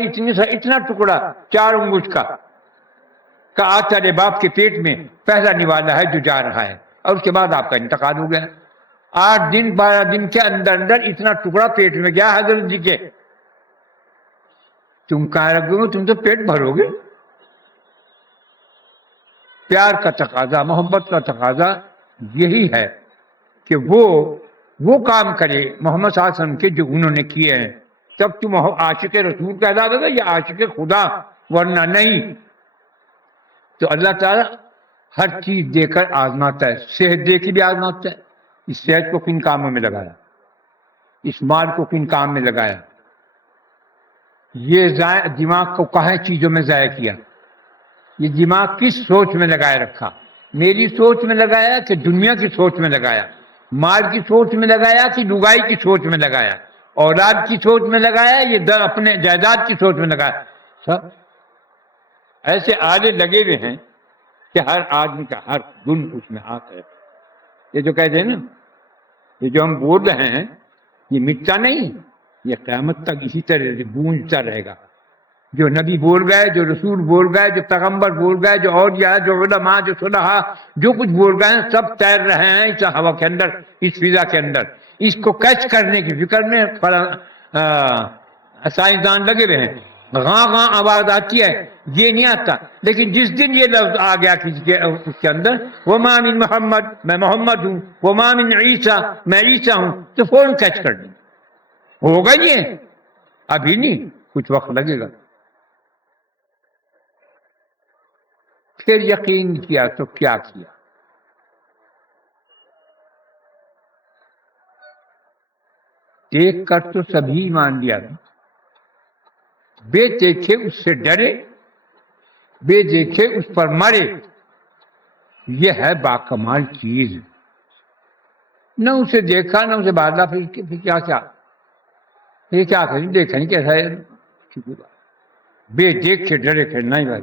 اتنا ٹکڑا 4 انگوش کا آج تیرے باپ کے پیٹ میں پہلا نوالا ہے جو جا رہا ہے، اور اس کے بعد آپ کا انتقال ہو گیا۔ 8 دن 12 دن کے اندر اتنا ٹکڑا پیٹ میں گیا حضرت جی کے۔ تم کہاں رکھ دو گے؟ تم تو پیٹ بھرو گے۔ پیار کا تقاضا، محبت کا تقاضا یہی ہے کہ وہ کام کرے محمد صلی اللہ علیہ وسلم کے جو انہوں نے کیے ہیں، تب تم عاشق رسول کہلا دو گے یا عاشق خدا، ورنہ نہیں۔ تو اللہ تعالیٰ ہر چیز دے کر آزماتا ہے، صحت دے کے بھی آزماتا ہے۔ اس صحت کو کن کاموں میں لگایا، اس مال کو کن کام میں لگایا، یہ دماغ کو کہاں چیزوں میں ضائع کیا، یہ دماغ کس سوچ میں لگائے رکھا، میری سوچ میں لگایا کہ دنیا کی سوچ میں لگایا، مال کی سوچ میں لگایا کہ لگائی کی سوچ میں لگایا، اولاد کی سوچ میں لگایا، یہ اپنے جائیداد کی سوچ میں لگایا، سب ایسے آلے لگے ہوئے ہیں کہ ہر آدمی کا ہر دن اس میں آتا ہے۔ یہ جو کہتے ہیں نا، یہ جو ہم بول رہے ہیں یہ مٹتا نہیں، یہ قیامت تک اسی طرح سے گونجتا رہے گا۔ جو نبی بول گئے، جو رسول بول گئے، جو پیغمبر بول گئے، جو اولیاء، جو علماء، جو صلحاء، جو کچھ بول گئے ہیں سب تیر رہے ہیں اس ہوا کے اندر، اس فضا کے اندر۔ اس کو کیچ کرنے کی فکر میں سائنسدان لگے ہوئے ہیں۔ غاں غاں آواز آتی ہے، یہ نہیں آتا، لیکن جس دن یہ لفظ آ گیا کسی کے اس کے اندر، وما من محمد، میں محمد ہوں، وما من عیسیٰ، میں عیسیٰ ہوں، تو فوراً کیچ کر دیں۔ ہوگا یہ ابھی نہیں، کچھ وقت لگے گا۔ پھر یقین کیا تو کیا کیا؟ دیکھ کر تو سبھی مان لیا، بے دیکھے اس سے ڈرے، بے دیکھے اس پر مرے۔ یہ ہے باکمال چیز۔ نہ اسے دیکھا نہ اسے بادلہ، پھر کیا کیا یہ کیا کریں، دیکھا نہیں کیسا ہے، بے دیکھ کے ڈرے پھر نہیں بھائی۔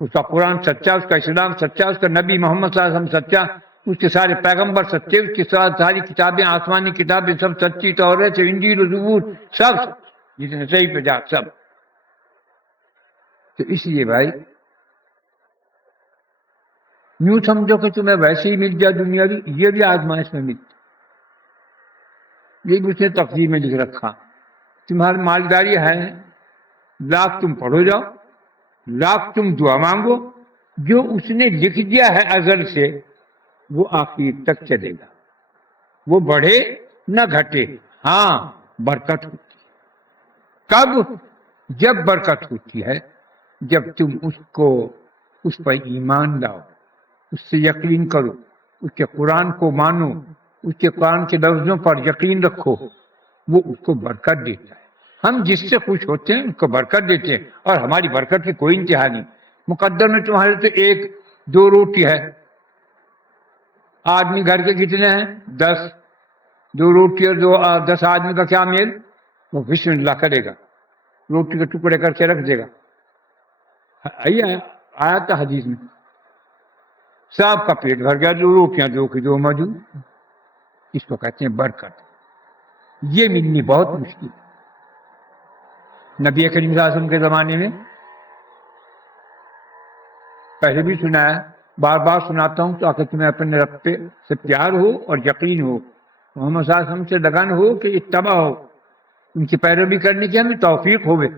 اس کا قرآن سچا، اس کا اسلام سچا، اس کا نبی محمد صلی اللہ علیہ وسلم سچا، اس کے سارے پیغمبر سچے، اس کی ساری کتابیں، آسمانی کتابیں سب سچی، تورات، انجیل و زبور سب جتنے صحیح پہ جا سب۔ تو اس لیے بھائی یوں سمجھو کہ تمہیں ویسے ہی مل جائے دنیاوی، یہ بھی آزمائش میں ملتی، یہ بھی اس نے تقدیر میں لکھ رکھا۔ تمہاری مالداری ہے، لاکھ تم پڑھو جاؤ، لاکھ تم دعا مانگو، جو اس نے لکھ دیا ہے ازل سے وہ آخر تک چلے گا، وہ بڑھے نہ گھٹے۔ ہاں برکت ہوتی ہے، کب؟ جب برکت ہوتی ہے جب تم اس پر ایمان لاؤ، اس سے یقین کرو، اس کے قرآن کو مانو، اس کے قرآن کے لفظوں پر یقین رکھو، وہ اس کو برکت دیتا ہے۔ ہم جس سے خوش ہوتے ہیں اس کو برکت دیتے ہیں، اور ہماری برکت کی کوئی انتہا نہیں۔ مقدر میں تمہارے تو ایک دو روٹی ہے، آدمی گھر کے کتنے ہیں؟ 10، دو روٹی اور 10 آدمی کا کیا میل؟ وہ بسم اللہ کرے گا، روٹی کے ٹکڑے کر کے رکھ دے گا۔ آیا تھا حدیث میں، سب کا پیٹ بھر گیا، 2 روٹیاں 2 کی 2 موجود۔ اس کو کہتے ہیں برکت۔ یہ ملنی بہت مشکل ہے۔ نبی کریم صلی اللہ علیہ وسلم کے زمانے میں، پہلے بھی سنایا، بار بار سناتا ہوں تاکہ تمہیں اپنے رب پہ سے پیار ہو اور یقین ہو، محمد صلی اللہ علیہ وسلم سے لگن ہو کہ اتباع ہو، ان کی پیروی کرنے کی ہمیں توفیق ہوئے۔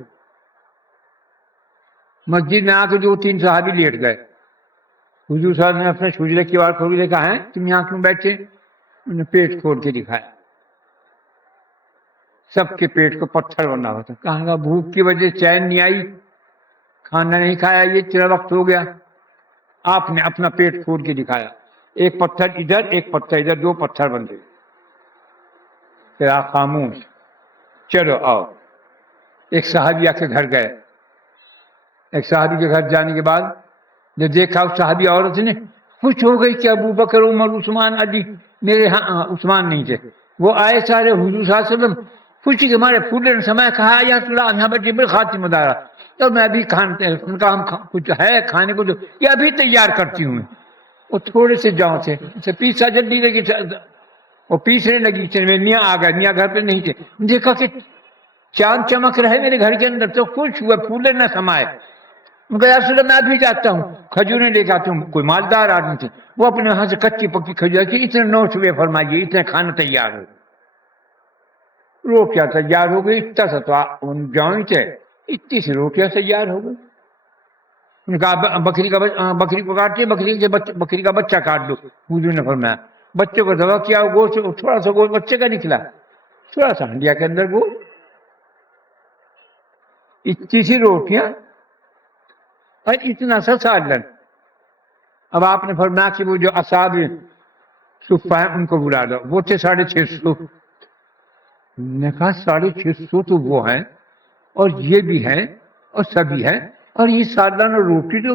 مسجد میں آ کے 2-3 صحابی لیٹ گئے، حضور صلی اللہ علیہ وسلم نے اپنے حجرے کی بات کھول کے کہا ہے تم یہاں کیوں بیٹھے؟ انہوں نے پیٹ کھول کے دکھایا، سب کے پیٹ کو پتھر بنا ہوا تھا۔ کہا گا بھوک کی وجہ سے چین نہیں آئی، کھانا نہیں کھایا، یہ تیرا وقت ہو گیا۔ آپ نے اپنا پیٹ کھول کے دکھایا، ایک پتھر ادھر ایک پتھر ادھر، 2 پتھر بن گئے۔ پھر آپ خاموش، چلو آؤ۔ ایک صحابی آ کے گھر گئے، ایک صحابی کے گھر جانے کے بعد جب دیکھا اس صحابی عورت نے خوش ہو گئی کہ ابو بکر، عمر، عثمان، علی، میرے ہاں عثمان نہیں تھے، وہ آئے سارے، حضور صلی اللہ علیہ وسلم خوشی کے مارے پھولے نے سمایا، کہا یا رسول اللہ یہاں پر جبریل خاتم دارا، تو میں ابھی ان کا ہم کچھ ہے کھانے کو جو یہ ابھی تیار کرتی ہوں۔ وہ تھوڑے سے جاؤں سے اسے پیسا جلدی لگی، وہ پیسنے لگی، میاں آ گئے، میاں گھر پہ نہیں تھے، دیکھا کہ چاند چمک رہے میرے گھر کے اندر، تو خوش ہوئے، پھولے نہ سمائے۔ ان کا یا رسول اللہ میں ابھی جاتا ہوں، کھجوریں لے کے آتا ہوں۔ کوئی مالدار آدمی تھے، وہ اپنے وہاں سے کچی پکی کھجور کی اتنے نوش ہوئے، فرمائیے اتنے کھانا تیار ہو، روٹیاں تیار ہو گئی، اتنا سا تو جوان تھے، اتنی سی روٹیاں تیار ہو گئی۔ ان کا بکری کو کاٹتے، بکری کا بچہ کاٹ دو، حضور نے فرمایا بچے کو ذبح کیا، گوشت تھوڑا سا گوشت بچے کا نکلا، تھوڑا سا ہنڈیا کے اندر گوشت، اتنی سی روٹیاں اور اتنا سا سالن۔ اب آپ نے فرمایا کہ وہ جو اصحاب صفہ ہیں ان کو بلا دو، وہ تھے 650۔ نے کہا 650 تو وہ ہیں اور یہ بھی ہیں اور سبھی ہیں، اور یہ سالن اور روٹی تو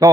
100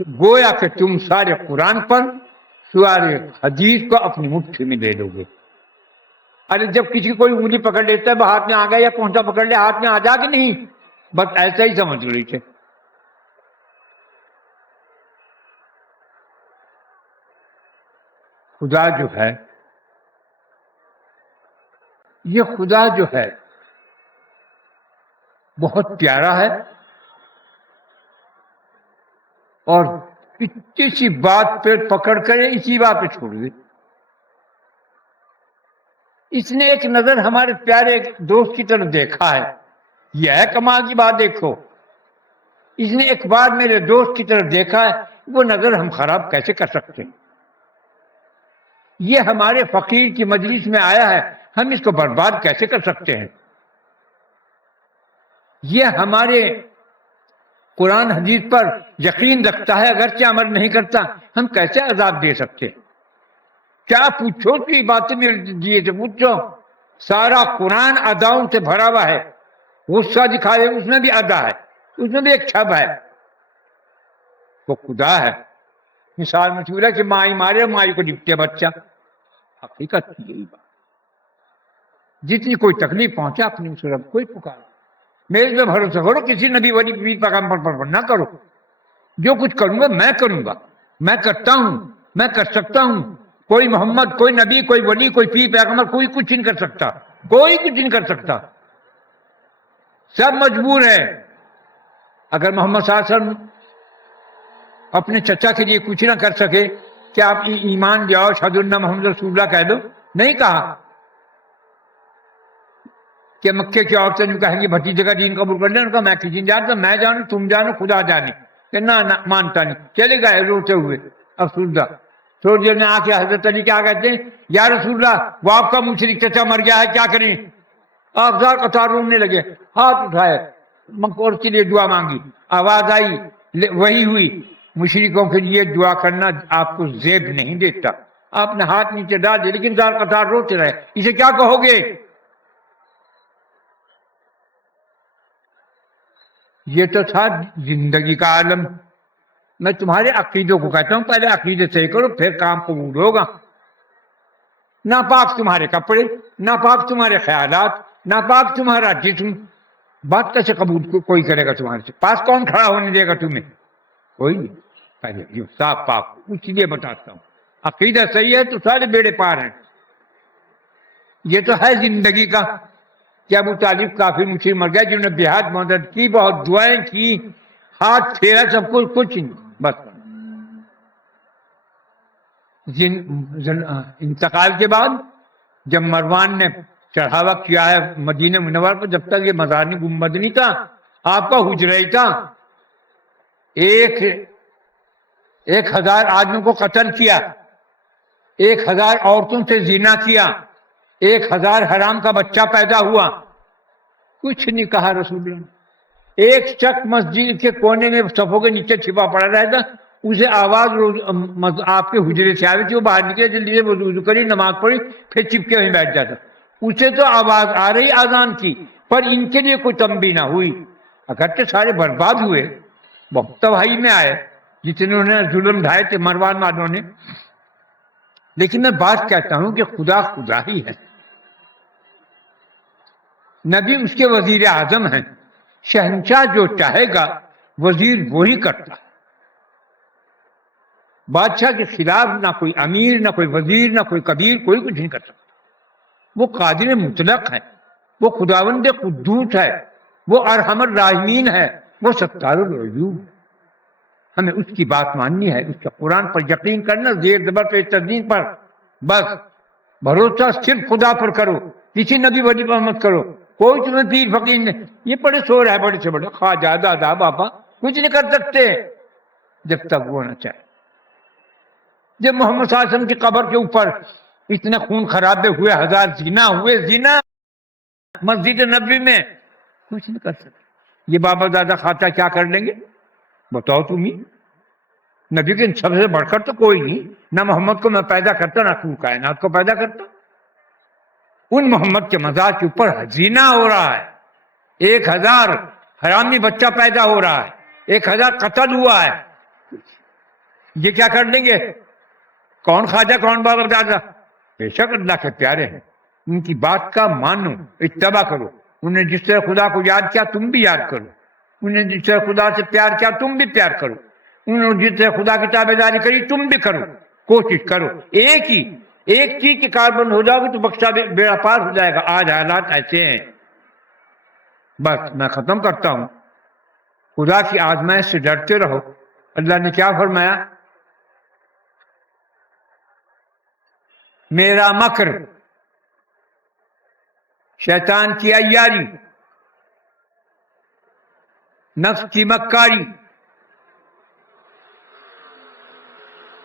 گویا کہ تم سارے قرآن پر سارے حدیث کو اپنی مٹھی میں لے لو گے. ارے جب کسی کوئی انگلی پکڑ لیتا ہے وہ ہاتھ میں آ گیا یا پونچھا پکڑ لیا ہاتھ میں آ جا کہ نہیں, بس ایسا ہی سمجھ لیجیے. خدا جو ہے, یہ خدا جو ہے بہت پیارا ہے, اور اتنی سی بات پہ پکڑ کر اسی بات پہ چھوڑ دی. اس نے ایک نظر ہمارے پیارے ایک دوست کی طرف دیکھا ہے, یہ ہے کمال کی بات. دیکھو, اس نے ایک بار میرے دوست کی طرف دیکھا ہے, وہ نظر ہم خراب کیسے کر سکتے ہیں؟ یہ ہمارے فقیر کی مجلس میں آیا ہے, ہم اس کو برباد کیسے کر سکتے ہیں؟ یہ ہمارے قرآن حدیث پر یقین رکھتا ہے اگرچہ عمل نہیں کرتا, ہم کیسے عذاب دے سکتے؟ کیا پوچھو کی باتیں میرے دیے سے پوچھو. سارا قرآن اداؤں سے بھرا ہوا ہے. غصہ دکھائے اس میں بھی ادا ہے, اس میں بھی ایک چھب ہے. وہ خدا ہے. مثال میں چولا کہ مائی مارے مائی کو ڈپٹے بچہ, حقیقت یہی بات. جتنی کوئی تکلیف پہنچا اپنی اس رب کوئی پکار, میرے پہ بھروسہ کرو, کسی نبی ولی پیر پیغمبر پر نہ کرو. جو کچھ کروں گا میں کروں گا, میں کرتا ہوں, میں کر سکتا ہوں. کوئی محمد, کوئی نبی, کوئی ولی, کوئی پیر پیغمبر کوئی کچھ نہیں کر سکتا, کوئی کچھ نہیں کر سکتا. سب مجبور ہے. اگر محمد صلی اللہ علیہ وسلم اپنے چچا کے لیے کچھ نہ کر سکے, کیا آپ ایمان جاؤ اشہد ان محمد رسول اللہ کہہ دو؟ نہیں کہا. کہ مکے کی عورتیں جو کہیں گی بھتیجے کا دین قبول کر لیں, ان کا میں کسی نہیں جانتا, میں جانوں تم جانو خدا جانے. کہ نہ مانتا نہیں, چلے گئے روتے ہوئے. افسردہ تھوڑی دیر میں آ کے حضرت علی کیا کہتے ہیں, یا رسول اللہ وہ آپ کا مشرک چچا مر گیا ہے, کیا کریں؟ آپ زار قطار رونے لگے, ہاتھ اٹھائے, مکور کے لیے دعا مانگی, آواز آئی, وہی ہوئی. مشرکوں کے لیے دعا کرنا آپ کو زیب نہیں دیتا. آپ نے ہاتھ نیچے ڈال دیے لیکن زار قطار روتے رہے. اسے کیا کہو گے؟ یہ تو تھا زندگی کا عالم. میں تمہارے عقیدوں کو کہتا ہوں, پہلے عقیدے صحیح کرو پھر کام قبول ہوگا. ناپاک تمہارے کپڑے, ناپاک تمہارے خیالات, ناپاک تمہارا جسم, بات کیسے قبول کوئی کرے گا تمہارے سے؟ پاس کون کھڑا ہونے دے گا تمہیں؟ کوئی نہیں. پہلے یہ صاف پاک, اس لیے بتاتا ہوں عقیدہ صحیح ہے تو سارے بیڑے پار ہیں. یہ تو ہے زندگی کا. کہ ابو طالب کافی مشرک مر گئے, جنہوں نے بہت مدد کی, بہت دعائیں کی, ہاتھ پھیرا, سب کچھ نہیں. بس انتقال کے بعد جب مروان نے چڑھاوا کیا ہے مدینہ منور پر, جب تک یہ مزارنی گنبد نہیں تھا, آپ کا حجرہ ہی تھا. 1000 آدمیوں کو قتل کیا, 1000 عورتوں سے زنا کیا, 1000 حرام کا بچہ پیدا ہوا, کچھ نہیں کہا رسول اللہ. ایک شخص مسجد کے کونے میں صفوں کے نیچے چھپا پڑا رہتا, اسے آواز آپ کے حجرے سے آئی تھی, وہ باہر نکلے, جلدی سے وضو کری, نماز پڑھی, پھر چپکے وہیں بیٹھ جاتا. اسے تو آواز آ رہی اذان کی, پر ان کے لیے کوئی تنبیہ نہ ہوئی. اگرچہ سارے برباد ہوئے, بہت تباہی میں آئے جتنے انہوں نے ظلم ڈھائے تھے مروان والوں نے. لیکن میں بات کہتا ہوں کہ خدا خدا ہی ہے. نبی اس کے وزیر اعظم ہیں. شہنشاہ جو چاہے گا وزیر وہی کرتا. بادشاہ کے خلاف نہ کوئی امیر, نہ کوئی وزیر, نہ کوئی کبیر, کوئی کچھ نہیں کر سکتا. وہ قادر مطلق ہے, وہ خداوند قدوس ہے, وہ ارحم الراحمین ہے, وہ ستار العیوب. ہمیں اس کی بات ماننی ہے, اس کے قرآن پر یقین کرنا, زیر زبر پہ تدین پر. بس بھروسہ صرف خدا پر کرو, کسی نبی ولی پر مت کرو. کوئی تمہیں پیر فقیر نے یہ بڑے سو رہا ہے, بڑے سے بڑے خواجہ دادا بابا کچھ نہیں کر سکتے جب تک وہ نہ چاہے. جب محمد صلی اللہ علیہ وسلم کی قبر کے اوپر اتنے خون خرابے ہوئے, 1000 زنا ہوئے, زنا مسجد نبوی میں, کچھ نہیں کر سکتے. یہ بابا دادا خواجہ کیا کر لیں گے بتاؤ تم ہی. نبی کے سب سے بڑھ کر تو کوئی نہیں. نہ محمد کو میں پیدا کرتا, نہ تو کائنات کو پیدا کرتا. ان محمد کے مزار کے اوپر زنا ہو رہا ہے, 1000 حرامی بچہ پیدا ہو رہا ہے, 1000 قتل ہوا ہے. یہ کیا کر لیں گے؟ کون خواجہ کون بابا دادا؟ بے شک اللہ کے پیارے ہیں، ان کی بات کا مانو، اتباع کرو۔ انہوں نے جس طرح خدا کو یاد کیا تم بھی یاد کرو، انہوں نے جس طرح خدا سے پیار کیا تم بھی پیار کرو، انہوں نے جس طرح خدا کی تابعداری کری تم بھی کرو، کوشش کرو۔ ایک چیز کے کاربن ہو جاؤ گے تو بخشا بیڑا پار ہو جائے گا۔ آج حالات ایسے ہیں۔ بس میں ختم کرتا ہوں، خدا کی آزمائش سے ڈرتے رہو۔ اللہ نے کیا فرمایا؟ میرا مکر، شیطان کی عیاری، نفس کی مکاری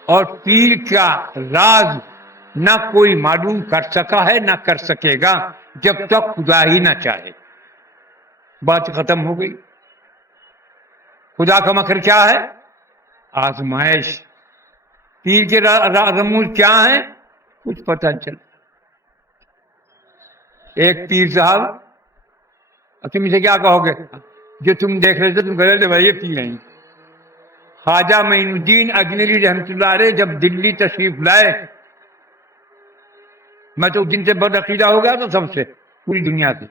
اور پیر کا راز نہ کوئی معلوم کر سکا ہے نہ کر سکے گا جب تک خدا ہی نہ چاہے۔ بات ختم ہو گئی۔ خدا کا مکر کیا ہے؟ آزمائش۔ پیر کے رموز کیا ہیں؟ کچھ پتہ چل۔ ایک پیر صاحب، تم اسے کیا کہو گے؟ جو تم دیکھ رہے تھے تم کہہ رہے تھے بھائی یہ پیر ہیں۔ خواجہ معین الدین اجمیری رحمۃ اللہ علیہ جب دلی تشریف لائے، میں تو اس دن سے بد عقیدہ ہو گیا تو سب سے، پوری دنیا سے۔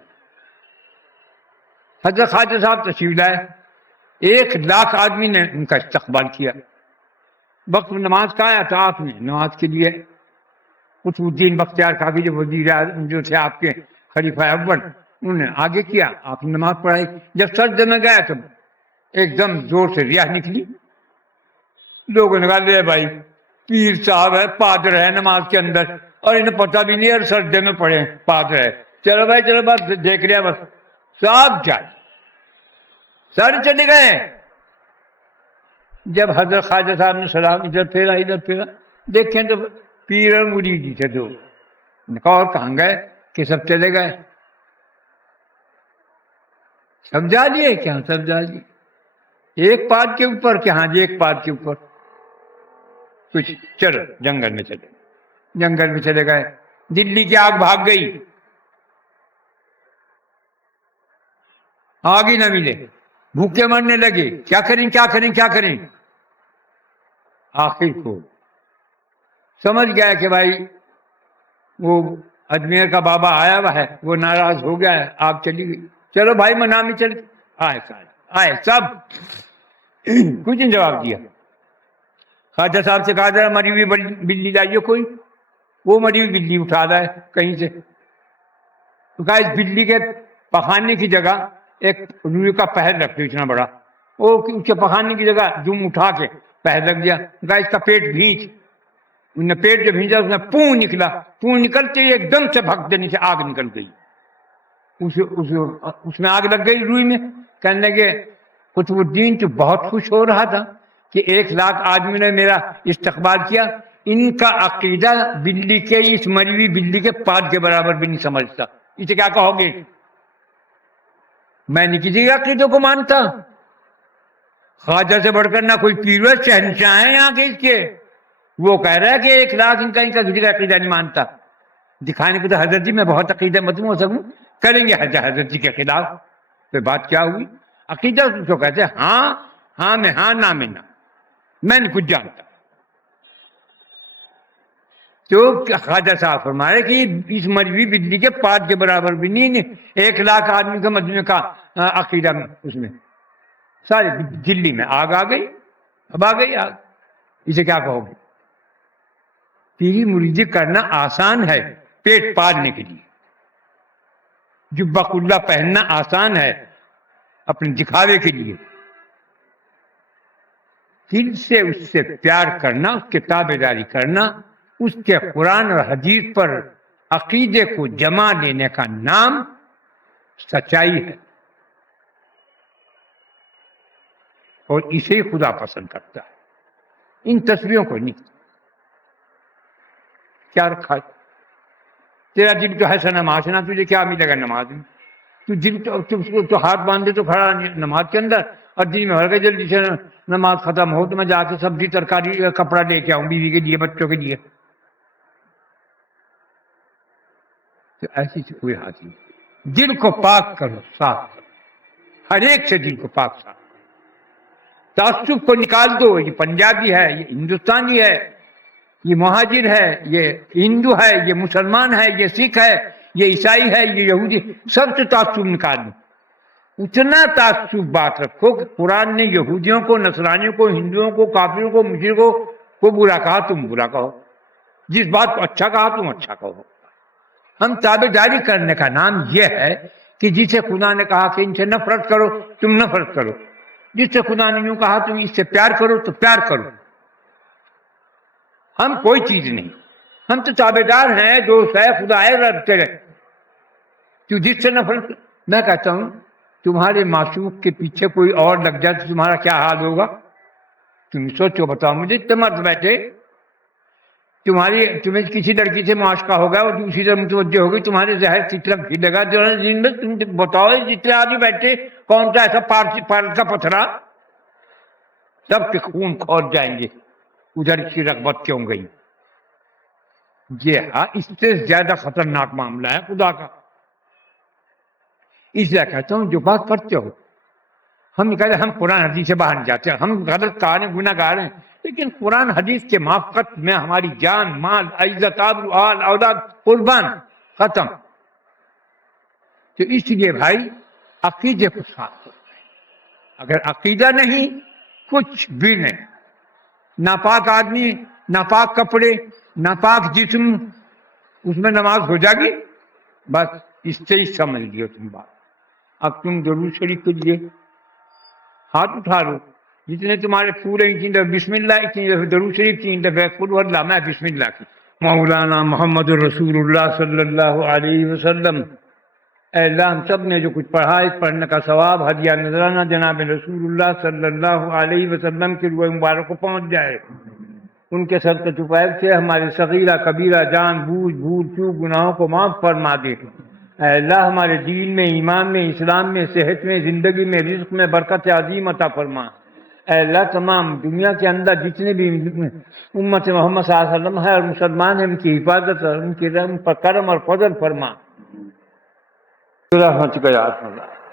حضرت خواجہ صاحب تشریف لائے، 1,00,000 آدمی نے ان کا استقبال کیا۔ وقت نماز کا آیا تو آپ نے نماز کے لیے قطب الدین بختیار کاکی جو وزیر اعظم جو تھے آپ کے خلیفہ اول، انہوں نے آگے کیا، آپ نے نماز پڑھائی۔ جب سجدے میں گیا تو ایک دم زور سے ریاح نکلی۔ لوگوں نے کہا لے بھائی پیر صاحب ہے، پادر ہے نماز کے اندر اور انہیں پتہ بھی نہیں ہے سجدے میں پڑھے پادر ہے۔ چلو بھائی چلو بس دیکھ لیا بس، صاحب جائے سارے چلے گئے۔ جب حضرت خواجہ صاحب نے سلام ادھر پھیرا دیکھیں تو پیر اور مرید ہی تھے دو۔ کہا اور کہاں گئے؟ کہ سب چلے گئے۔ سمجھا لیے کیا؟ سمجھا لیے ایک پاد کے اوپر کہ ہاں جی ایک پاد کے اوپر کچھ چلو جنگل میں چلے گئے۔ دلی کی آگ بھاگ گئی، آگ ہی نہ ملے، بھوکے مرنے لگے، کیا کریں۔ آخر کو سمجھ گیا کہ بھائی وہ اجمیر کا بابا آیا ہوا ہے، وہ ناراض ہو گیا ہے، آگ چلی گئی۔ چلو بھائی منامی چل آئے سب، کچھ نہیں جواب دیا۔ خواجہ صاحب سے کہا ذرا مری ہوئی بلی لائیے کوئی، وہ مری ہوئی بلی اٹھا رہا ہے کہیں سے۔ تو کہا اس بلی کے پخانے کی جگہ ایک روئی کا پہر رکھ دو اتنا بڑا، وہ اس کے پخانے کی جگہ جم اٹھا کے پہر رکھ دیا۔ کہا اس کا پیٹ بھینچ۔ انہوں نے پیٹ جو بھینچا اس میں پون نکلا، پون نکلتے ہی ایک دم سے بھگ دینے سے آگ نکل گئی، اس میں آگ لگ گئی روئی میں۔ کہنے لگے قطب الدین تو بہت خوش ہو رہا تھا کہ 1,00,000 آدمی نے میرا استقبال کیا، ان کا عقیدہ بلی کے اس مری ہوئی بلی کے پاد کے برابر بھی نہیں سمجھتا، اسے کیا کہو گے؟ میں نہیں کسی کے عقیدوں کو مانتا، خواجہ سے بڑھ کر نہ کوئی پیر و شہنشاہ ہیں یہاں کے اس کے، وہ کہہ رہا ہے کہ 1,00,000 ان کا کسی کا عقیدہ نہیں مانتا۔ دکھانے کو تو حضرت جی میں بہت عقیدہ مت ہو سکوں، کریں گے حضرت جی کے خلاف، تو بات کیا ہوئی؟ عقیدہ اس کو کہتے ہیں ہاں میں ہاں، نہ میں نہ، میں نہیں کچھ جانتا۔ تو خواجہ صاحب فرمائے کہ اس مری ہوئی بلی کے پاد کے برابر بھی نہیں 1,00,000 آدمی کا مجموعے کا عقیدہ اس میں سارے دلی میں آگ آ گئی، اب آ گئی آگ، اسے کیا کہو گے؟ پیری مریدی کرنا آسان ہے پیٹ پالنے کے لیے، جبہ کلہ پہننا آسان ہے اپنے دکھاوے کے لیے، دل سے اس سے پیار کرنا، اس کے تابعداری کرنا، اس کے قرآن اور حدیث پر عقیدے کو جمع لینے کا نام سچائی ہے، اور اسے ہی خدا پسند کرتا ہے، ان تصویروں کو نہیں۔ کیا رکھا ہے تیرا دل تو ہے سا نماز نہ، تجھے کیا ملے گا نماز میں؟ تو دل تو ہاتھ باندھے تو کھڑا نماز کے اندر، اور دل میں ہر گئے جلدی سے نماز ختم ہو تو میں جا کے سبزی ترکاری کپڑا لے کے آؤں بیوی کے لیے بچوں کے لیے، تو ایسی کوئی حاصل نہیں۔ دل کو پاک کرو، صاف کرو، ہر ایک سے دل کو پاک صاف کرو، تعصب کو نکال دو، یہ پنجابی ہے، یہ ہندوستانی ہے، یہ مہاجر ہے، یہ ہندو ہے، یہ مسلمان ہے، یہ سکھ ہے، یہ عیسائی ہے، یہ یہودی، سب سے تعصب نکال دو۔ اتنا تعصب بات رکھو کہ قرآن نے یہودیوں کو، نصرانیوں کو، ہندوؤں کو، کافروں کو، مشرکوں کو برا کہا، تم برا کہو، جس بات کو اچھا کہا تم اچھا کہو۔ ہم تابعداری کرنے کا نام یہ ہے کہ جسے خدا نے کہا کہ ان سے نفرت کرو تم نفرت کرو، جس سے خدا نے یوں کہا تم اس سے پیار کرو تو پیار کرو۔ ہم کوئی چیز نہیں، ہم تو تابعدار ہیں، دوست ہے، خدا ہے، رب تیرے، تو جس سے نفرت۔ میں کہتا ہوں تمہارے معشوق کے پیچھے کوئی اور لگ جائے تو تمہارا کیا حال ہوگا؟ تم سوچو، بتاؤ مجھے، تم مرد بیٹھے، تمہیں کسی لڑکی سے معاشقہ ہوگا، وہ دوسری طرف متوجہ ہوگی، تمہارے زہر کی طرف کھلے گا، تم بتاؤ جتنے آدمی بیٹھے کون سا ایسا پارک کا پتھرا، سب کے خون کھول جائیں گے، ادھر کی رغبت کیوں گئی؟ یہ اس سے زیادہ خطرناک معاملہ ہے خدا کا۔ اس لیے کہتا ہوں جو بات کرتے ہو، ہم کہتے ہیں ہم قرآن حدیث سے باہر نہیں جاتے، ہم غلط کار ہیں، گناہ گار ہیں، لیکن قرآن حدیث کے موافقت میں ہماری جان، مال، عزت، آبرو، آل، اولاد قربان، ختم۔ تو اس لیے بھائی عقیدے کو ساتھ کرو، اگر عقیدہ نہیں کچھ بھی نہیں، ناپاک آدمی، ناپاک کپڑے، ناپاک جسم، اس میں نماز ہو جائے گی، بس اس سے ہی سمجھ لیو تم بات۔ اب تم درود شریف کے لیے ہاتھ اٹھا لو، جتنے تمہارے پورے اتنی دفعہ بسم اللہ، اتنی دفعہ درود شریف، اتنی دفعہ قل هو اللہ، میں بسم اللہ کی۔ مولانا محمد رسول اللہ صلی اللہ علیہ وسلم، اے اللہ ہم سب نے جو کچھ پڑھا، اس پڑھنے کا ثواب ہدیہ نذرانہ جناب رسول اللہ صلی اللہ علیہ وسلم کی روح مبارک کو پہنچ جائے، ان کے صدقے چپائب سے ہمارے صغیرہ کبیرہ جان بوجھ بھول چوک گناہوں کو معاف فرما دے۔ اے اللہ ہمارے دین میں، ایمان میں، اسلام میں، صحت میں، زندگی میں، رزق میں برکت عظیم عطا فرما۔ اے اللہ تمام دنیا کے اندر جتنے بھی امت محمد صلی اللہ علیہ وسلم ہے اور مسلمان ہیں، ان کی حفاظت اور ان کی رحم پر کرم اور فضل فرما۔ رحمتک یا ارحم الراحمین۔